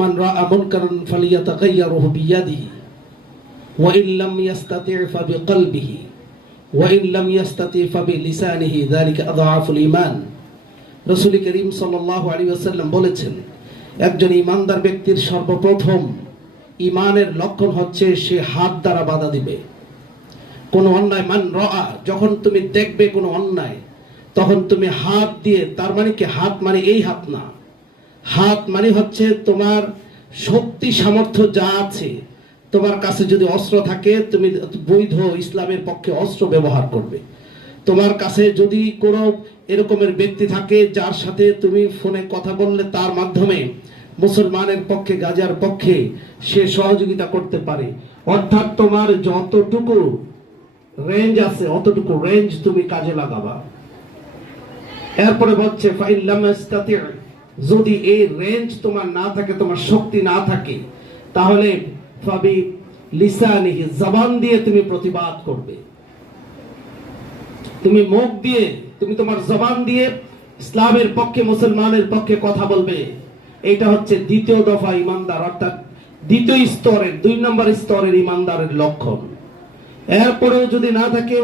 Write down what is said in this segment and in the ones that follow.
মান রাআ মুনকারান ফালিয়াতাগায়্যারহু বিয়াদিহি ওয়া ইন লাম ইয়াস্তাতি' ফাবিকলবিহি, ওয়া ইন লাম ইয়াস্তাতি' ফাবিলিসানিহি, যালিকা আযআফুল ঈমান। রাসূল করিম সাল্লাল্লাহু আলাইহি ওয়াসাল্লাম বলেছেন, একজন ইমানদার ব্যক্তির সর্বপ্রথম ইমানের লক্ষণ হচ্ছে সে হাত দ্বারা বাধা দিবে। কোনো অন্যায়, মান রা যখন তুমি দেখবে কোনো অন্যায়, তখন তুমি হাত দিয়ে, তার মানে কি হাত মানে এই হাত না। হাত মানে হচ্ছে তোমার শক্তি, সামর্থ্য যা আছে। তোমার কাছে যদি অস্ত্র থাকে, তুমি বৈধ ইসলামের পক্ষে অস্ত্র ব্যবহার করবে। তোমার কাছে যদি কোনো এরকমের ব্যক্তি থাকে, যার সাথে তুমি ফোনে কথা বললে, তার মাধ্যমে মুসলমানের পক্ষে, গাজার পক্ষে সে সহযোগিতা করতে পারে। অর্থাৎ তোমার যতটুকু রেঞ্জ আছে, অতটুকু রেঞ্জ তুমি কাজে লাগাবা। এরপরে হচ্ছে ফাইল্লাম যদি এই রেঞ্জ তোমার না থাকে, তোমার শক্তি না থাকে, তাহলে ফাবি লিসানিহি, জবান দিয়ে তুমি প্রতিবাদ করবে। তুমি মুখ দিয়ে, তুমি তোমার জবান দিয়ে ইসলামের পক্ষে, মুসলমানের পক্ষে কথা বলবে। এটা হচ্ছে দ্বিতীয় দফা ইমানদার, অর্থাৎ দ্বিতীয় স্তরের, দুই নম্বর স্তরের ইমানদারের লক্ষণ। এরপরেও যদি না থাকে,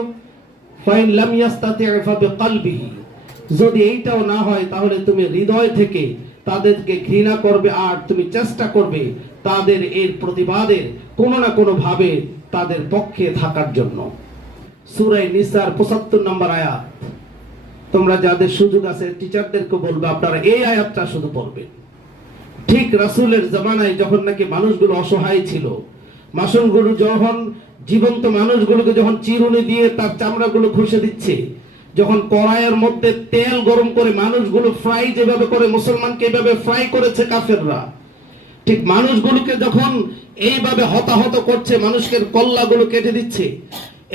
ফাইন লাম ইয়াস্তাতি' ফাবিকলবিহি যদি এইটাও না হয়, তাহলে তুমি হৃদয় থেকে তাদেরকে ঘৃণা করবে আর তুমি চেষ্টা করবে তাদের এর প্রতিবাদের কোনো না কোনো ভাবে তাদের পক্ষে থাকার জন্য। সুরাই নিসার পঁচাত্তর নম্বর আয়াত। তোমরা যাদের সুযোগ আছে টিচারদেরকে বলবে, আপনারা এই আয়াতটা শুধু পড়বেন ঠিক রাসূলের জামানায় যখন নাকি মানুষগুলো অসহায় ছিল মাসনগুলো যখন জীবন্ত মানুষগুলোকে যখন চিরুনি দিয়ে তার চামড়াগুলো ঘষে দিচ্ছে যখন কড়াইয়ের মধ্যে তেল গরম করে মানুষগুলো ফ্রাই যেভাবে করে, মুসলমানকে এইভাবে ফ্রাই করেছে কাফেররা, ঠিক মানুষগুলোকে যখন এইভাবে হতাহত করছে, মানুষকে কল্লাগুলো কেটে দিচ্ছে,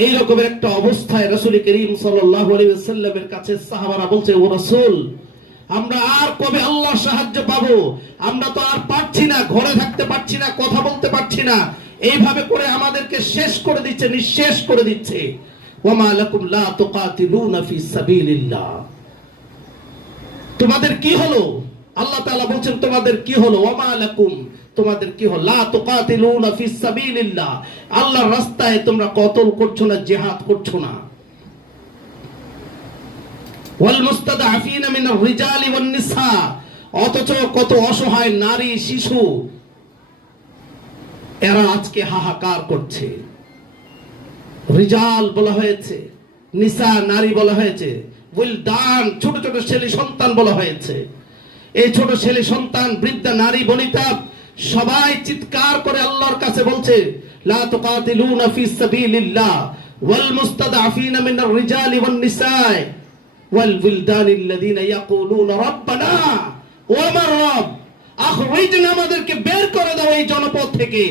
এই রকমের একটা অবস্থায় রাসূল করিম সাল্লাল্লাহু আলাইহি ওয়াসাল্লামের কাছে সাহাবারা বলছে, ও রাসূল, আমরা আর কবে আল্লাহ সাহায্য পাবো? আমরা তো আর পারছি না, ঘরে থাকতে পারছি না, কথা বলতে পারছি না। এইভাবে করে আমাদেরকে শেষ করে দিচ্ছে, নিঃশেষ করে দিচ্ছে। তোমাদের কি হলো? আল্লাহ তাআলা বলছেন, তোমাদের কি হলো? তোমাদের কি হলো? আল্লাহর রাস্তায় তোমরা কতল করছ না, জিহাদ করছ না? অথচ কত অসহায় নারী, শিশু, এরা আজকে হাহাকার করছে। রিজাল বলা হয়েছে, নিসা নারী বলা হয়েছে দান ছোট ছোট ছেলে সন্তান বলা হয়েছে। এই ছোট ছেলে সন্তান, বৃদ্ধা নারী বনিতা, সবাই চিৎকার করে আল্লাহর কাছে বলছে, লা তুকাতিলুনা ফি সাবিলিল্লাহ, ওয়াল মুস্তাদআফিনা মিনার রিজালি ওয়ান নিসাই, ওয়াল বিলদানিল্লাযিনা ইয়াকুলুনা রাব্বানা ও আমার রব? আখরিজনা আমাদেরকে বের করে দাও এই জনপদ থেকে।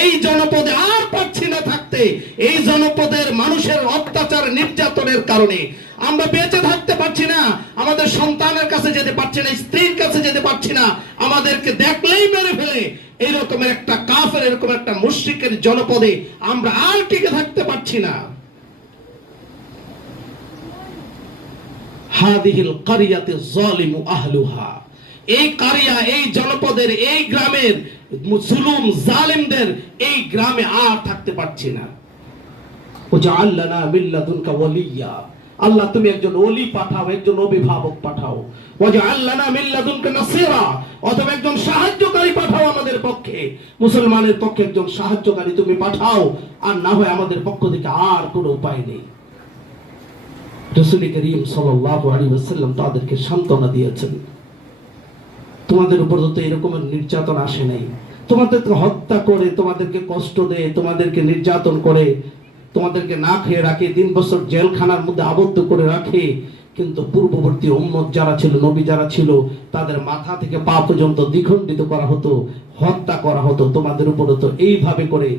এই জনপদে আর পাচ্ছি না থাকতে, এই জনপদের মানুষের অত্যাচার নির্যাতনের কারণে। আমরা বেঁচে থাকতে পারছি না, আমাদের সন্তানের কাছে যেতে পারছি না, স্ত্রীর কাছে যেতে পারছি না। আমাদেরকে দেখলেই মেরে ফেলে। এই রকমের একটা কাফের, এরকম একটা মুশরিকের জনপদে আমরা আর টিকে থাকতে পারছি না। হাদিহিল কারিয়াতে আহলুহা। এই কারিয়া, এই জনপদের, এই গ্রামের জুলুম জালিমদের এই গ্রামে আর থাকতে পারছি না। আল্লাহ, তুমি একজন ওলি পাঠাও, একজন অভিভাবক পাঠাও। অথবা একজন সাহায্যকারী পাঠাও আমাদের পক্ষে। মুসলমানের পক্ষে একজন সাহায্যকারী তুমি পাঠাও, আর না হয় আমাদের পক্ষ থেকে আর কোনো উপায় নেই। রসুল করিম আলাইহি ওয়াসাল্লাম তাদেরকে সান্ত্বনা দিয়েছেন। তোমাদের উপর তো এরকমের নির্যাতন আসে নাই। তোমাদেরকে হত্যা করে, তোমাদেরকে কষ্ট দেয়, তোমাদেরকে নির্যাতন করে, তোমাদেরকে না খেয়ে রাখে, তিন বছর জেলখানার মধ্যে আবদ্ধ করে রাখে। কিন্তু পূর্ববর্তী উম্মত যারা ছিল, নবী যারা ছিল, তাদের মাথা থেকে পা পর্যন্ত দ্বিখণ্ডিত করা হতো, হত্যা করা হতো। তোমাদের উপরে তো এইভাবে করে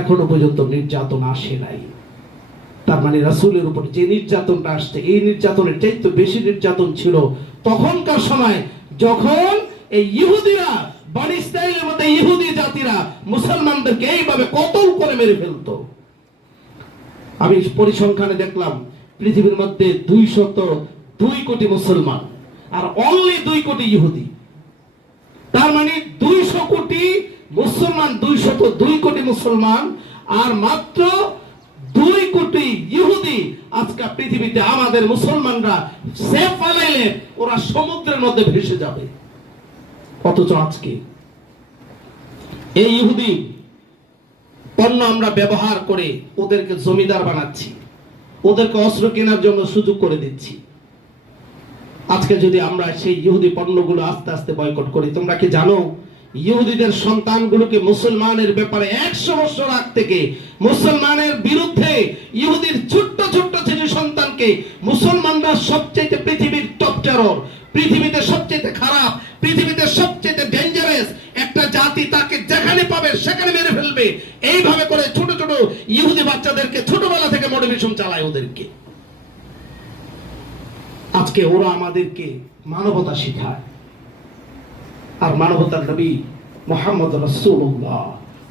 এখনও পর্যন্ত নির্যাতন আসে নাই। তার মানে রাসূলের উপর যে নির্যাতনটা আসছে, এই নির্যাতনের চাইতে বেশি নির্যাতন ছিল তখনকার সময়, যখন এই ইহুদিরা, বানি ইসরাইলের মধ্যে ইহুদি জাতিরা মুসলমানদেরকে এইভাবে কতল করে মেরে ফেলতো। আমি পরিসংখ্যানে দেখলাম, পৃথিবীর মধ্যে দুইশত দুই কোটি মুসলমান, আর অনলি দুই কোটি ইহুদি। তার মানে দুইশো কোটি মুসলমান, দুইশত দুই কোটি মুসলমান, আর মাত্র দুই কোটি ইহুদি আজকে পৃথিবীতে আমাদের মুসলমানরা সেফ ফালাইলে ওরা সমুদ্রের মধ্যে ভেসে যাবে। অথচ আজকে। এই ইহুদি পণ্য আমরা ব্যবহার করে ওদেরকে জমিদার বানাচ্ছি। ওদেরকে অস্ত্র কেনার জন্য সুযোগ করে দিচ্ছি। আজকে যদি আমরা সেই ইহুদি পণ্যগুলো আস্তে আস্তে বয়কট করি, তোমরা কি জানো, ইহুদিদের সন্তানগুলোকে মুসলমানের ব্যাপারে একশো বছর আগ থেকে মুসলমানের বিরুদ্ধে ইহুদির ছোট্ট ছোট্ট শিশু সন্তানকে মুসলমানরা সবচেয়ে পৃথিবীর টপ টেরর পৃথিবীতে সবচেয়ে খারাপ, পৃথিবীতে সবচেয়ে ডেঞ্জারাস একটা জাতি তাকে যেখানে পাবে সেখানে মেরে ফেলবে। এইভাবে করে ছোট ছোট ইহুদি বাচ্চাদেরকে ছোটবেলা থেকে মোটিভেশন চালায় ওদেরকে। আজকে ওরা আমাদেরকে মানবতা শিখায়। আর মানবতার নবী মোহাম্মদ রসুল্লাহ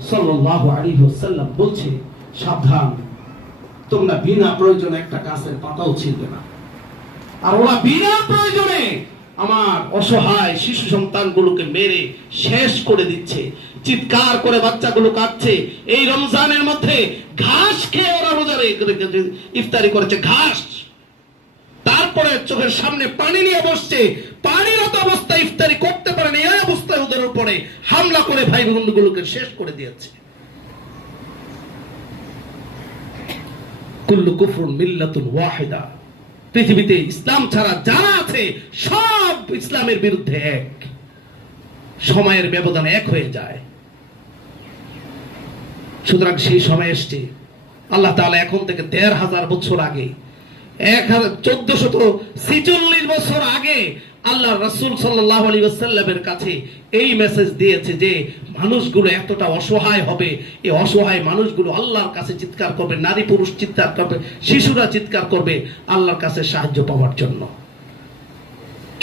সাল্লাহ আলী সাল্লাম বলছে, সাবধান, তোমরা বিনা প্রয়োজনে একটা গাছের পাতাও ছিলবে না। আর ওরা বিনা প্রয়োজনে আমার অসহায় শিশু সন্তানগুলোকে মেরে শেষ করে দিচ্ছে, চিৎকার করে বাচ্চাগুলো কাটছে এই রমজানের মধ্যে ঘাস খেয়ে ওরা রোজা রেখে- ইফতারি করেছে, ঘাস। তারপরে চোখের সামনে পানি নিয়ে বসছে। পানিরত অবস্থায় ইফতারি করতে পারেন এই অবস্থায় ওদের উপরে হামলা করে ভাই বোনগুলোকে শেষ করে দিয়েছে। কুল্লু কুফরুন মিল্লাতুন ওয়াহিদা। পৃথিবীতে ইসলাম ছাড়া যারা আছে, সব ইসলামের বিরুদ্ধে এক। সময়ের ব্যবধান এক হয়ে যায়। সুতরাং সেই সময় এসছে। আল্লাহ তাহলে এখন থেকে দেড় হাজার বছর আগে, এক হাজার চোদ্দশত ছেচল্লিশ বছর আগে আল্লাহ রসুল ওয়াসাল্লামের কাছে এই মেসেজ দিয়েছে যে মানুষগুলো এতটা অসহায় হবে। এই অসহায় মানুষগুলো আল্লাহর কাছে চিৎকার করবে, নারী পুরুষ চিৎকার করবে, শিশুরা চিৎকার করবে আল্লাহর কাছে সাহায্য পাওয়ার জন্য।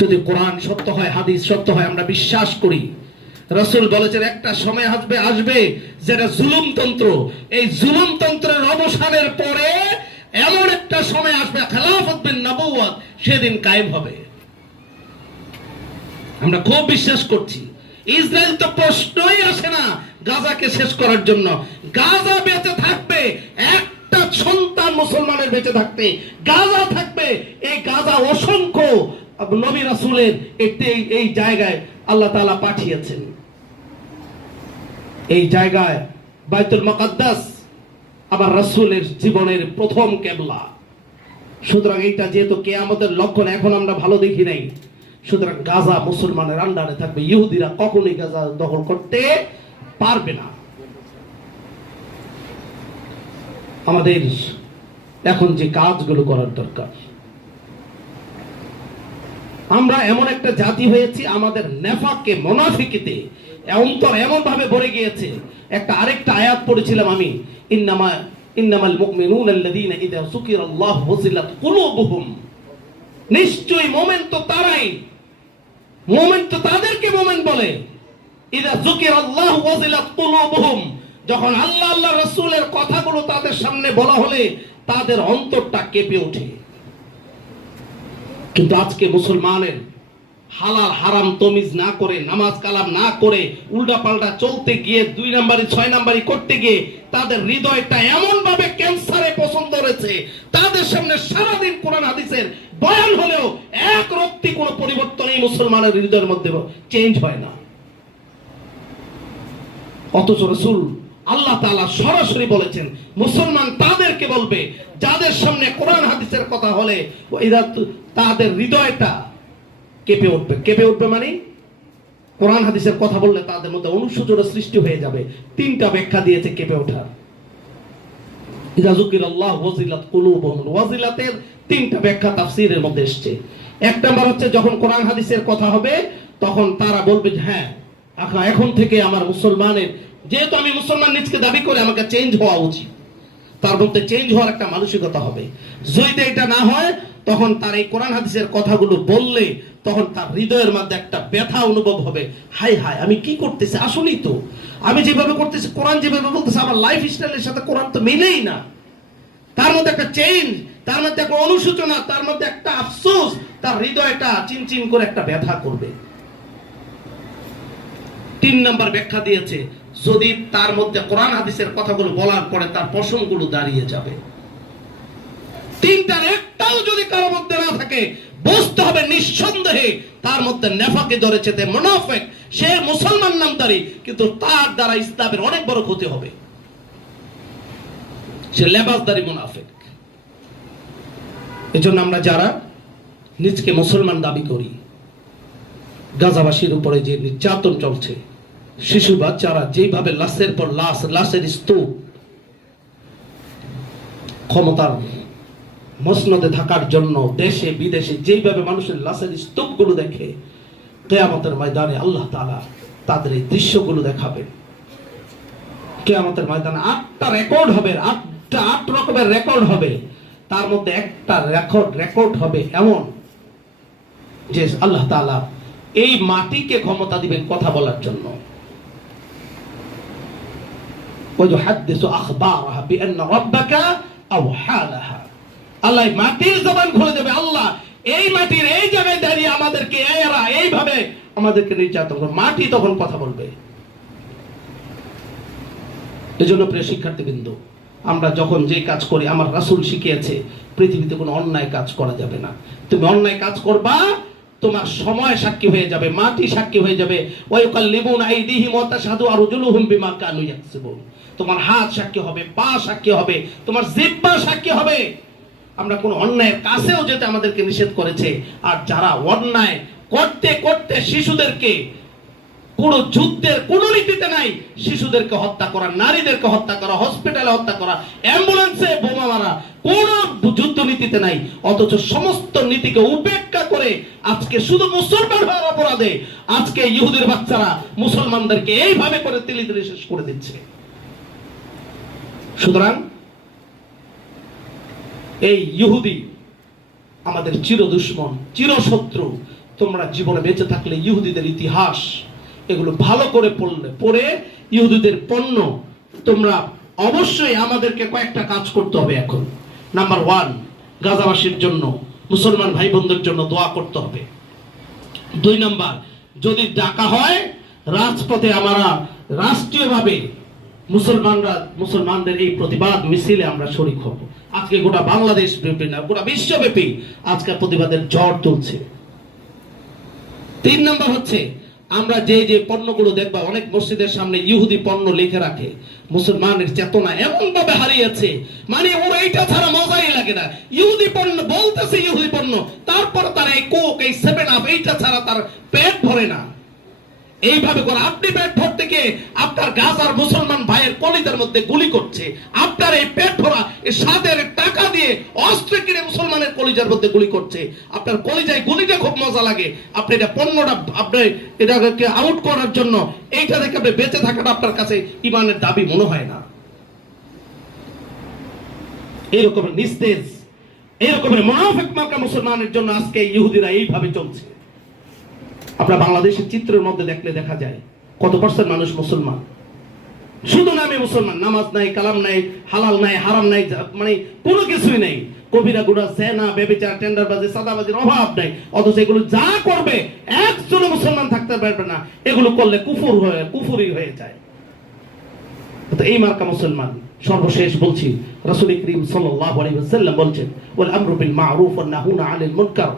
যদি কোরআন সত্য হয়, হাদিস সত্য হয়, আমরা বিশ্বাস করি। রসুল বলেছেন, একটা সময় আসবে আসবে যেটা জুলুমতন্ত্র। এই জুলুমতন্ত্রের অবসানের পরে এমন একটা সময় আসবে, খেলাফত বিন নবুয়াত সেদিন কায়েম হবে। আমরা খুব বিশ্বাস করছি। ইসরায়েল তো প্রশ্নই আসে না গাজাকে শেষ করার জন্য। গাজা বেঁচে থাকবে, একটা সন্তান মুসলমানের বেঁচে থাকতে গাজা থাকবে, এই গাজা অসংখ্য নবী রাসূলের এই- জায়গায় আল্লাহ তাআলা পাঠিয়েছেন। এই জায়গায় বাইতুল মুকাদ্দাস আবার রাসূলের জীবনের প্রথম কেবলা। সুতরাং এইটা যেহেতু কেয়ামতের লক্ষণ, এখন আমরা ভালো দেখি নাই। সুতরাং গাজা মুসলমানের আন্ডারে থাকবে, ইহুদিরা কখনোই গাজা দখল করতে পারবে না। আমাদের এখন যে কাজগুলো করার দরকার, আমরা এমন একটা জাতি হয়েছি, আমাদের নেফাককে মোনাফিকিতে অন্তর এমন ভাবে ভরে গিয়েছে। একটা আরেকটা আয়াত পড়েছিলাম আমি, ইন্নামা, ইন্নামাল মুমিনুন আল্লাযীনা ইযা যুকিরাল্লাহ ওয়াজিলাত কুলুবুহুম। নিশ্চয়ই মোমেন তো তারাই মোমেন তো তাদেরকে মোমেন বলে। ইদা যুকিরাল্লাহ ওয়াজিলাত কুলুবুহুম। যখন আল্লাহ আল্লাহ কথাগুলো তাদের সামনে বলা হলে তাদের অন্তরটা কেঁপে ওঠে। কিন্তু আজকে মুসলমানের হালাল হারাম তমিজ না করে, নামাজ কালাম না করে উল্টা পাল্টা চলতে গিয়ে, দুই নাম্বারি ছয় নাম্বারি করতে গিয়ে তাদের হৃদয়টা এমন ভাবে ক্যান্সারে পছন্দ রয়েছে তাদের সামনে সারাদিন কোরআন হাদিসের বয়ান হলেও এক রক্তি কোনো পরিবর্তন এই মুসলমানের হৃদয়ের মধ্যে চেঞ্জ হয় না। অথচ রসুল আল্লাহ তাআলা সরাসরি বলেছেন, মুসলমান তাদেরকে বলবে, যাদের সামনে কোরআন হাদিসের কথা হলে তাদের হৃদয়টা কেঁপে উঠবে। কেঁপে উঠবে মানে কোরআন হাদিসের কথা বললে তাদের মধ্যে অনুসূচনা সৃষ্টি হয়ে যাবে। তিনটা ব্যাখ্যা দিয়েছে কেঁপে ওঠার। ইযা যুকিরাল্লাহ ওয়াজিলাত কুলুবুহুম, ওয়াজিলাতের তিনটা ব্যাখ্যা তাফসীরের মধ্যে এসেছে। এক নাম্বার হচ্ছে, যখন কোরআন হাদিসের কথা হবে, তখন তারা বলবে যে হ্যাঁ আখা, এখন থেকে আমার মুসলমানের, যেহেতু আমি মুসলমান নিজকে দাবি করে আমাকে চেঞ্জ হওয়া উচিত, তার মধ্যে চেঞ্জ হওয়ার একটা মানসিকতা হবে। যদি এটা না হয়, তখন তার এই কোরআন হাদিসের কথাগুলো বললে, তখন তার হৃদয়ের মধ্যে একটা ব্যথা অনুভব হবে। হাই হাই আমি কি করতেছি? আসলেই তো। আমি যেভাবে করতেছি, কোরআন যেভাবে বলতেছে, আমার লাইফ স্টাইলের সাথে কোরআন তো মিলেই না। তার মধ্যে একটা চেঞ্জ তার মধ্যে একটা অনুসূচনা তার মধ্যে একটা আফসোস, তার হৃদয়টা চিনচিন করে একটা ব্যথা করবে। তিন নম্বর ব্যাখ্যা দিয়েছে, যদি তার মধ্যে কোরআন হাদিসের কথাগুলো বলার পরে তার পশমগুলো দাঁড়িয়ে যাবে। তিনটার একটাও যদি কারও মধ্যে না থাকে, বুঝতে হবে নিঃসন্দেহে তার মধ্যে নেফাকে ধরেছে তে মুনাফেক, সে মুসলমান নামদারি, কিন্তু তার দ্বারা ইসলামের অনেক বড় ক্ষতি হবে। সে লেবাসদারি মুনাফেক। এজন্য আমরা যারা নিজকে মুসলমান দাবি করি, গাজাবাসীর উপরে যে নির্যাতন চলছে, শিশু বাচ্চারা যেভাবে লাশের পর লাশ, লাশের স্তূপ, ক্ষমতার মসনদে থাকার জন্য দেশে, বিদেশে যেইভাবে মানুষের লাশের স্তূপগুলো দেখে, কেয়ামতের ময়দানে আল্লাহ তাআলা তাদের এই দৃশ্যগুলো দেখাবেন। কেয়ামতের ময়দানে আটটা রেকর্ড হবে, আটটা, আট রকমের রেকর্ড হবে। তার মধ্যে একটা রেকর্ড রেকর্ড হবে এমন যে আল্লাহ তালা এই মাটিকে ক্ষমতা দিবেন কথা বলার জন্য। আল্লাহ মাটির জবান খুলে দেবে, আল্লাহ, এই মাটির এই জায়গায় দাঁড়িয়ে আমাদেরকে এরা এইভাবে আমাদেরকে নির্যাতন করবে, মাটি তখন কথা বলবে। এজন্য প্রিয় শিক্ষার্থীবৃন্দ আমরা যখন যে কাজ করি, আমার রাসুল শিখিয়েছে, পৃথিবীতে কোনো অন্যায় কাজ করা যাবে না। তুমি অন্যায় কাজ করবা, তোমার সময় সাক্ষী হয়ে যাবে, মাটি সাক্ষী হয়ে যাবে। ওয়ায়ুকাল্লিমুন আইদিহিম ওয়া তাশহাদু আরজুলুহুম বিমা কানু ইয়াকসিবুন। তোমার হাত সাক্ষী হবে, পা সাক্ষী হবে, তোমার জিহ্বা সাক্ষী হবে। আমরা কোনো অন্যায়ের কাছেও যেতে আমাদেরকে নিষেধ করেছে, আর যারা অন্যায় করতে করতে শিশুদেরকে কোনো যুদ্ধের কোনো নীতিতে নাই। শিশুদেরকে হত্যা করা, নারীদেরকে হত্যা করা হসপিটালে হত্যা করা অ্যাম্বুলেন্সে বোমা মারা, কোন যুদ্ধ নীতিতে নাই। অথচ সমস্ত নীতিকে উপেক্ষা করে আজকে শুধু মুসলমান হওয়ার অপরাধে আজকে ইহুদির বাচ্চারা মুসলমানদেরকে এইভাবে করে তিলি তিলি শেষ করে দিচ্ছে। সুতরাং এই ইহুদি আমাদের চির দুশ্মন চির শত্রু তোমরা জীবনে বেঁচে থাকলে ইহুদিদের ইতিহাস এগুলো ভালো করে পড়লে, পড়ে ইহুদিদের পণ্য তোমরা অবশ্যই আমাদেরকে কয়েকটা কাজ করতে হবে এখন। নাম্বার ওয়ান গাজাবাসীর জন্য, মুসলমান ভাই বোনদের জন্য দোয়া করতে হবে। দুই নাম্বার, যদি ডাকা হয়, রাজপথে আমরা রাষ্ট্রীয়ভাবে মুসলমানরা, মুসলমানদের এই প্রতিবাদ মিছিলে আমরা শরিক হব। আজকে গোটা বাংলাদেশ ব্যাপী না, গোটা বিশ্বব্যাপী আজকের প্রতিবাদের ঝড় তুলছে। তিন নম্বর হচ্ছে আমরা যে যে পণ্যগুলো দেখবা, অনেক মসজিদের সামনে ইহুদি পণ্য লিখে রাখে। মুসলমানের চেতনা এমন ভাবে হারিয়েছে। মানে ওর এইটা ছাড়া মজাই লাগে না। ইহুদি পণ্য বলতেছে ইহুদি পণ্য, তারপর তার এই কোক, এই সেভেন আপ এইটা ছাড়া তার পেট ভরে না। এইভাবে করে আপনি পেট ভরতে গিয়ে আপনার গাজার মুসলমান ভাইয়ের কলিদের মধ্যে গুলি করছে। আপনার এই পেট ভরা সাদের টাকা দিয়ে অস্ত্র কিনে মুসলমানের কলিজার মধ্যে গুলি করছে। আপনার কলিজায় গুলিটা খুব মজা লাগে। আপনি এটা পণ্যটা, আপনি এটাকে আউট করার জন্য এইটা থেকে আপনি বেঁচে থাকাটা আপনার কাছে ইমানের দাবি মনে হয় না। এরকম নিস্তেজ এরকমের মোনাফেক মার্কা মুসলমানের জন্য আজকে ইহুদিরা এইভাবে চলছে। আমরা বাংলাদেশের চিত্রের মধ্যে দেখলে দেখা যায় কত পার্সেন্ট মানুষ মুসলমান। শুধু নামে মুসলমান, নামাজ নাই, কালাম নাই, হালাল নাই, হারাম নাই মানে কোনো কিছুই নেই। কবিরা গুড়া, সেনা, বেবিচার, টেন্ডারবাজি, সাদাবাজির অভাব নাই। অথচ এগুলো যা করবে একজন মুসলমান থাকতে পারবে না। এগুলো করলে কুফুর হয়ে কুফুরি হয়ে যায়। তো এই মার্কা মুসলমান, সর্বশেষ বলছি, রাসূল করিম সাল্লাল্লাহু আলাইহি ওয়াসাল্লাম বলছেন, ওয়াল আমরু বিল মা'রুফ ওয়ান নাহুনা আনিল মুনকার।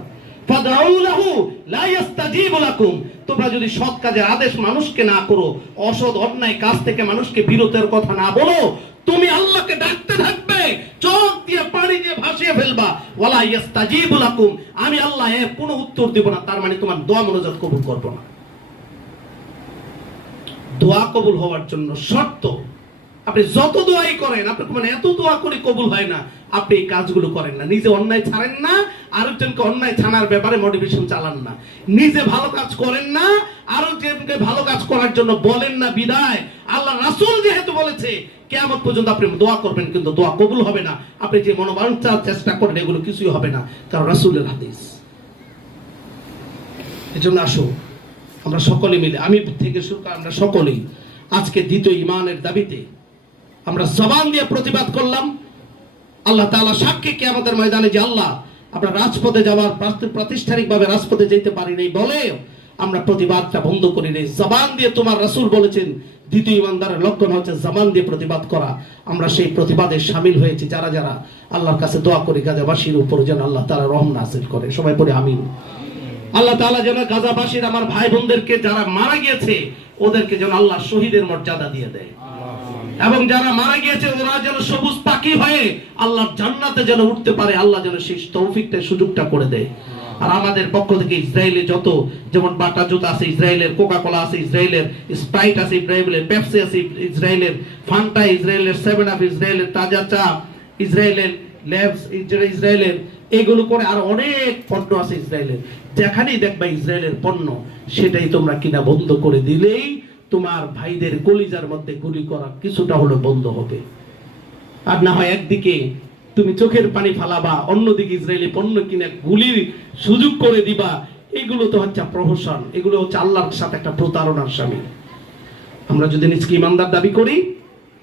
তোমরা যদি সৎ কাজের আদেশ মানুষকে না করো, অসৎ, অন্যায় কাজ থেকে মানুষকে বিরতের কথা না বলো, তুমি আল্লাহকে ডাকতে থাকবে, চোখ দিয়ে পানি দিয়ে ভাসিয়ে ফেলবা। ওয়ালা ইস্তাজিবু লাকুম। আমি আল্লাহ এর কোনো উত্তর দেব না, তার মানে তোমার দোয়া মনোজাত কবুল করব না। দোয়া কবুল হওয়ার জন্য শর্ত আপনি যত দোয়াই করেন, আপনি মানে এত দোয়া করে কবুল হয় না। আপনি এই কাজগুলো করেন না। নিজে অন্যায় ছাড়েন না, আরেকজনকে অন্যায় ছাড়ার ব্যাপারে মোটিভেশন চালান না। নিজে ভালো কাজ করেন না, আরেকজনকে ভালো কাজ করার জন্য বলেন না বিদায়। আল্লাহ রাসূল যেহেতু বলেছে কেমন পর্যন্ত আপনি দোয়া করবেন, কিন্তু দোয়া কবুল হবে না। আপনি যে মনোবাঞ্ছার চেষ্টা করেন, এগুলো কিছুই হবে না। কারণ রাসূলের হাদিস। এজন্য আসো, আমরা সকলে মিলে, আমি থেকে শুরু করে আমরা সকলেই আজকে দ্বিতীয় ইমানের দাবিতে আমরা জবান দিয়ে প্রতিবাদ করলাম। আল্লাহ তাআলা সাক্ষী কে আমাদের ময়দানে যে আল্লাহ আমরা রাজপথে যাওয়ার প্রাতিষ্ঠানিক ভাবে রাজপথে যেতে পারি নাই বলে আমরা প্রতিবাদটা বন্ধ করি নেই জবান দিয়ে তোমার রাসূল বলেছেন, দ্বিতীয় ইমানদারের লক্ষণ হচ্ছে জবান দিয়ে প্রতিবাদ করা। আমরা সেই প্রতিবাদে সামিল হয়েছি। যারা যারা আল্লাহর কাছে দোয়া করি, গাজাবাসীর উপরে যেন আল্লাহ তারা রহম নাসিল করে। সবাই পড়ে আমিন। আল্লাহ তাআলা যেন গাজাবাসীর, আমার ভাই বোনদেরকে যারা মারা গিয়েছে, ওদেরকে যেন আল্লাহ শহীদের মর্যাদা দিয়ে দেয়। এবং যারা মারা গিয়েছে, ওরা যেন সবুজ পাখি হয়ে আল্লাহর জান্নাতে যেন উঠতে পারে, আল্লাহ যেন সেই তৌফিকটা, সুযোগটা করে দেয়। আর আমাদের পক্ষ থেকে ইসরায়েলে যত, যেমন বাটা জুতা আছে ইসরায়েলের কোকা কোলা আছে ইসরায়েলের, স্প্রাইট আছে ইসরায়েলের, পেপসি আছে ইসরায়েলের, ফান্টা ইসরায়েলের, সেভেন আপ ইসরায়েলের, তাজা চা ইসরায়েলের, ল্যাবস ইসরায়েলের, এগুলো করে আর অনেক পণ্য আছে ইসরায়েলের। যেখানেই দেখবা ইসরায়েলের পণ্য, সেটাই তোমরা কিনা বন্ধ করে দিলেই তোমার ভাইদের কলিজার মধ্যে গুলি করা কিছুটা হলো বন্ধ হবে। আর না হয় একদিকে তুমি চোখের পানি ফালাবা, অন্যদিকে ইসরায়েলি পণ্য কিনে গুলির সুযোগ করে দিবা। এগুলো তো হচ্ছে প্রহসন, এগুলো হচ্ছে আল্লাহর সাথে একটা প্রতারণার স্বামী। আমরা যদি নিজকে ইমানদার দাবি করি,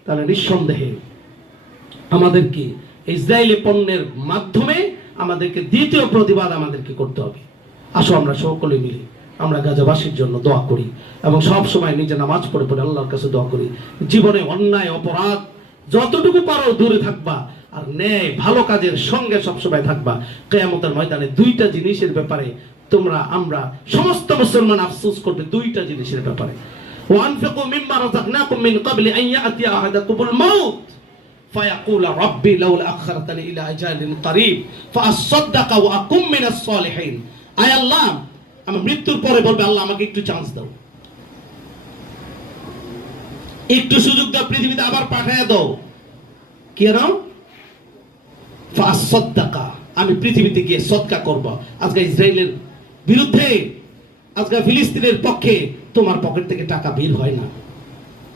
তাহলে নিঃসন্দেহে আমাদেরকে ইসরায়েলি পণ্যের মাধ্যমে আমাদেরকে দ্বিতীয় প্রতিবাদ আমাদেরকে করতে হবে। আসো আমরা সকলে মিলে। আমরা গাজাবাসীর জন্য দোয়া করি এবং সব সময় নিজে নামাজ পড়ে পড়ে আল্লাহর কাছে দোয়া করি জীবনে অন্যায় অপরাধ যতটুকু পারো দূরে থাকবা আর ন্যায় ভালো কাজের সঙ্গে সবসময় থাকবা কেয়ামতের ময়দানে দুইটা জিনিসের ব্যাপারে তোমরা আমরা সমস্ত মুসলমান আফসোস করবে দুইটা জিনিসের ব্যাপারে وأنفقوا مما رزقناكم من قبل أن يأتي أحدكم الموت فيقول ربي لولا أخرتني إلى أجال قريب فأصدق وأكن من الصالحين আয় আল্লাহ আমার মৃত্যুর পরে বলবে, আল্লাহ আমাকে একটু চান্স দাও। একটু সুযোগ দাও, পৃথিবীতে আবার পাঠায় দাও। কেন ফাসদ্দাকা আমি পৃথিবীতে গিয়ে সদকা করব। আজকে ইসরায়েলের বিরুদ্ধে, আজকে ফিলিস্তিনের পক্ষে তোমার পকেট থেকে টাকা বের হয় না।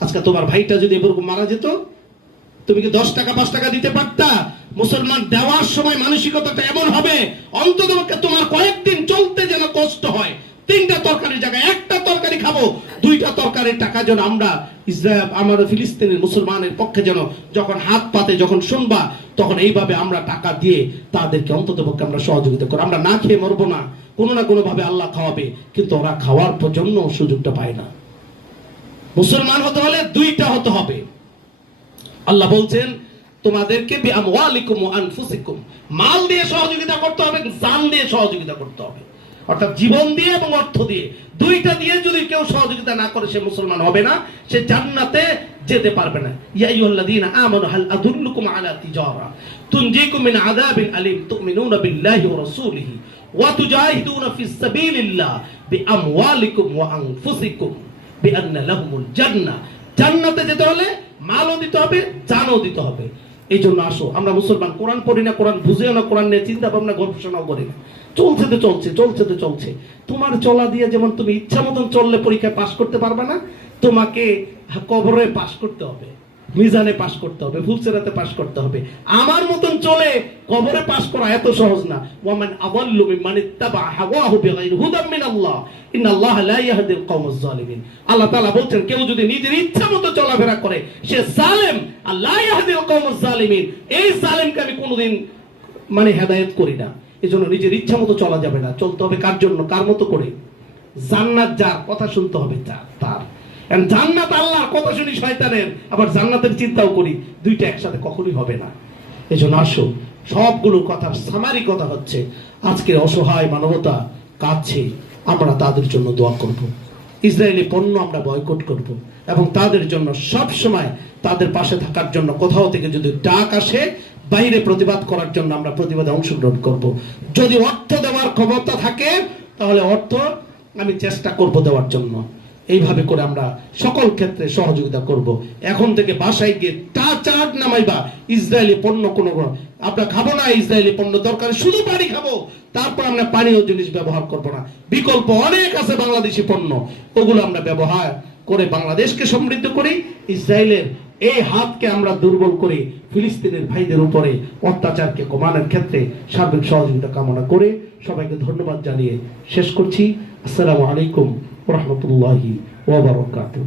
আজকে তোমার ভাইটা যদি এরকম মারা যেত তুমি কি দশ টাকা, পাঁচ টাকা দিতে পারতা? মুসলমান দেওয়ার সময় মানসিকতাটা এমন হবে, অন্তত তোমার কয়েকদিন চলতে যেন কষ্ট হয়। তিনটা তরকারির জায়গায় একটা তরকারি খাব, দুইটা তরকারির টাকা যেন আমরা ইসরায়েল আমাদের ফিলিস্তিনের মুসলমানের পক্ষে যেন যখন হাত পাতে, যখন শুনবা, তখন এইভাবে আমরা টাকা দিয়ে তাদেরকে অন্তত পক্ষে আমরা সহযোগিতা করব। আমরা না খেয়ে মরবো না, কোনো না কোনোভাবে আল্লাহ খাওয়াবে, কিন্তু ওরা খাওয়ার জন্য সুযোগটা পায় না। মুসলমান হতে হলে দুইটা হতে হবে। আল্লাহ বলছেন, তোমাদেরকে মাল দিয়ে সহযোগিতা করতে হবে, জান দিয়ে সহযোগিতা করতে হবে। অর্থাৎ জীবন দিয়ে এবং অর্থ দিয়ে। দুইটা দিয়ে যদি কেউ সহযোগিতা না করে, সে মুসলমান হবে না, সে জান্নাতে যেতে পারবে না। ইয়া আইয়ুহাল্লাযীনা আমানু, হাল আদুল্লুকুম আলা তিজারা। তুনজিকুম মিন আযাবিন আলিম, তুমিনুনা বিল্লাহি ওয়া রাসূলিহি, ওয়া তুজাহিদুনা ফিস সাবিলিল্লাহ বিআমওয়ালিকুম ওয়া আনফুসিকুম, বিআন্না লাহুমুল জান্নাহ। জান্নাতে যেতে হলে মালও দিতে হবে, জানও দিতে হবে। এই জন্য আসো, আমরা মুসলমান, কোরআন পড়ি না, কোরআন বুঝেও না, কোরআন নিয়ে চিন্তা ভাবনা গবেষণাও করি না। চলছে তো চলছে চলছে তো চলছে। তোমার চলা দিয়ে যেমন তুমি ইচ্ছা মতন চললে পরীক্ষায় পাশ করতে পারবে না, তোমাকে কবরে পাশ করতে হবে। মিজানে পাশ করতে হবে, ফুলসেরাতে পাশ করতে হবে। আমার মতন চলে কবরে পাশ করা এত সহজ না। ওয়ামান মিম্মান ইত্তাবা হাওয়াহু হুদাম মিনাল্লাহ। ইন্নাল্লাহা লা ইয়াহদিল জালিমিন আল্লাহ তাআলা কেউ যদি নিজের ইচ্ছা মতো চলাফেরা করে, সে জালেম আর লা ইয়াহদিল জালিমিন এই জালেমকে আমি কোনোদিন মানে হেদায়েত করি না। এজন্য নিজের ইচ্ছা মতো চলা যাবে না। চলতে হবে কার জন্য? কার মতো করে? জান্নাত যার, কথা শুনতে হবে তার। জান্নাত আল্লাহ কথা শুনি শয়তানের, আবার জান্নাতের চিন্তাও করি, দুইটা একসাথে কখনোই হবে না। এই জন্য আসো, সবগুলো কথার সামারি কথা হচ্ছে, আজকের অসহায় মানবতা কাছে আমরা তাদের জন্য দোয়া করব। ইসরায়েলি পণ্য আমরা বয়কট করব, এবং তাদের জন্য সব সময় তাদের পাশে থাকার জন্য, কোথাও থেকে যদি ডাক আসে, বাইরে প্রতিবাদ করার জন্য আমরা প্রতিবাদে অংশগ্রহণ করব। যদি অর্থ দেওয়ার ক্ষমতা থাকে, তাহলে অর্থ আমি চেষ্টা করব দেওয়ার জন্য। এইভাবে করে আমরা সকল ক্ষেত্রে সহযোগিতা করব। এখন থেকে বাসায় গিয়ে টা চাট নামাইবা, ইসরায়েলি পণ্য কোনো আমরা খাব না ইসরায়েলি পণ্য দরকার, শুধু পানি খাব। তারপর আমরা পানীয় জিনিস ব্যবহার করব না। বিকল্প অনেক আছে বাংলাদেশি পণ্য। ওগুলো আমরা ব্যবহার করে বাংলাদেশকে সমৃদ্ধ করি, ইসরায়েলের এই হাতকে আমরা দুর্বল করে, ফিলিস্তিনের ভাইদের উপরে অত্যাচারকে কমানোর ক্ষেত্রে সার্বিক সহযোগিতা কামনা করে সবাইকে ধন্যবাদ জানিয়ে শেষ করছি। আসসালামু আলাইকুম রহমতুল্লাহি ওবরাকাতুহ